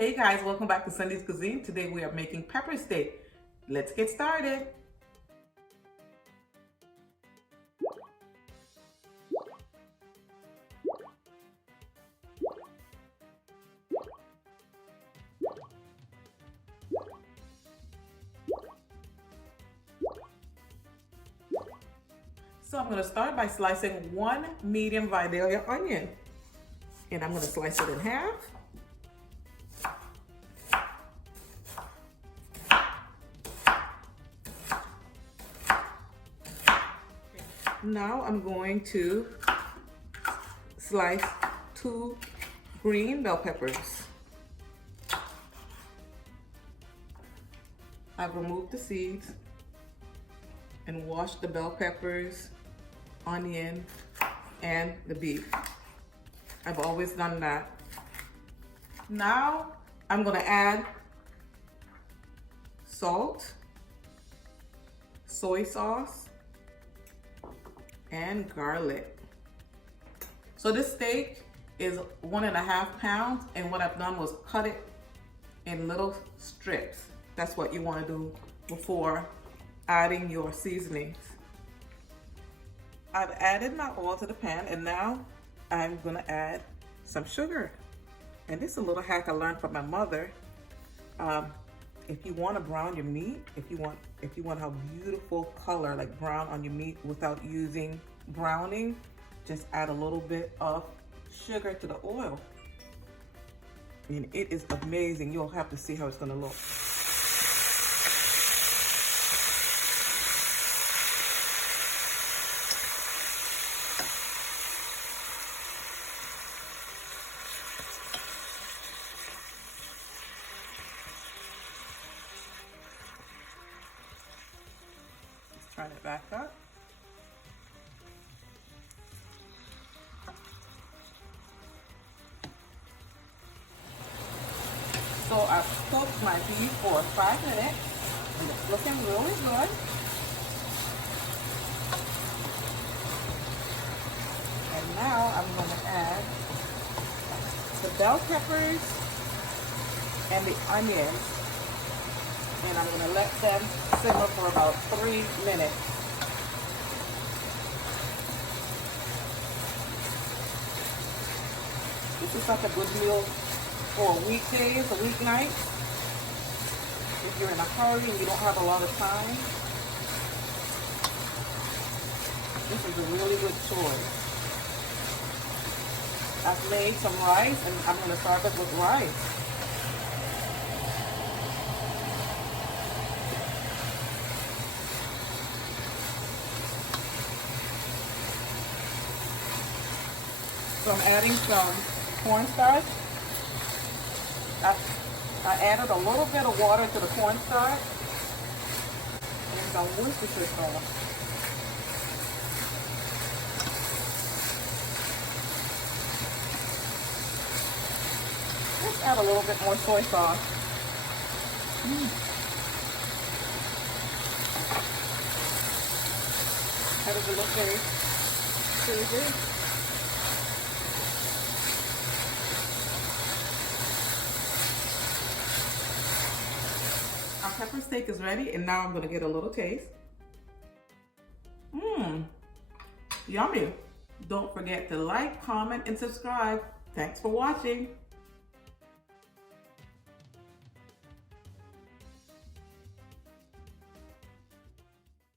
Hey guys, welcome back to Sunday's Cuisine. Today we are making pepper steak. Let's get started. So I'm going to start by slicing one medium Vidalia onion. And I'm going to slice it in half. Now I'm going to slice two green bell peppers. I've removed the seeds and washed the bell peppers, onion, and the beef. I've always done that. Now I'm going to add salt, soy sauce, and garlic. So this steak is 1.5 pounds, and what I've done was cut it in little strips. That's what you want to do before adding your seasonings. I've added my oil to the pan, and now I'm gonna add some sugar. And this is a little hack I learned from my mother. If you want to brown your meat, if you want to have beautiful color like brown on your meat without using browning, just add a little bit of sugar to the oil. And it is amazing. You'll have to see how it's going to look. Turn it back up. So I've cooked my beef for 5 minutes and it's looking really good. And now I'm going to add the bell peppers and the onions. And I'm going to let them simmer for about 3 minutes. This is such a good meal for weekdays, a weeknight. If you're in a hurry and you don't have a lot of time, this is a really good choice. I've made some rice and I'm going to serve it with rice. So I'm adding some cornstarch. I added a little bit of water to the cornstarch and some Worcestershire sauce. Let's add a little bit more soy sauce. How does it look, very good? Our pepper steak is ready, and now I'm going to get a little taste. Yummy. Don't forget to like, comment, and subscribe. Thanks for watching.